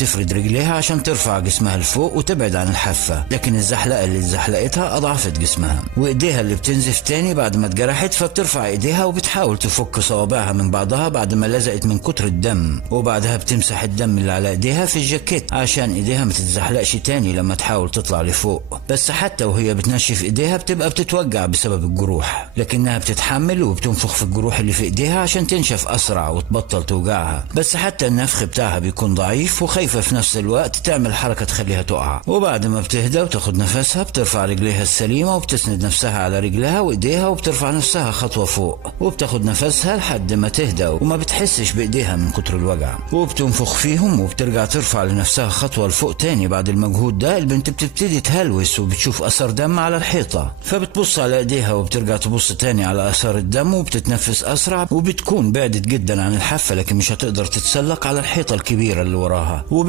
وبتفرد رجليها عشان ترفع جسمها لفوق وتبعد عن الحافة، لكن الزحلقة اللي اتزحلقتها أضعفت جسمها. وإيديها اللي بتنزف تاني بعد ما اتجرحت، فبترفع إيديها وبتحاول تفك صوابعها من بعضها بعد ما لزقت من كتر الدم، وبعدها بتمسح الدم اللي على إيديها في الجاكيت عشان إيديها ما تتزحلقش تاني لما تحاول تطلع لفوق. بس حتى وهي بتنشف إيديها بتبقى بتتوجع بسبب الجروح، لكنها بتتحمل وبتنفخ في الجروح اللي في إيديها عشان تنشف أسرع وتبطل توجعها. بس حتى النفخ بتاعها بيكون ضعيف، وخايفة في نفس الوقت تعمل حركة تخليها تقع. وبعد ما بتهدى وتاخد نفسها بترفع رجليها السليمة وبتسند نفسها على رجلها وإيديها، وبترفع نفسها خطوة فوق وبتاخد نفسها لحد ما تهدى وما بتحسش بإيديها من كتر الوجع، وبتنفخ فيهم وبترجع ترفع لنفسها خطوة لفوق تاني. بعد المجهود ده البنت بتبتدي تهلوس وبتشوف أثر دم على الحيطة، فبتبص على إيديها وبترجع تبص تاني على أثر الدم وبتتنفس أسرع، وبتكون بعدت جدا عن الحافة لكن مش هتقدر تتسلق على الحيطة الكبيرة اللي وراها.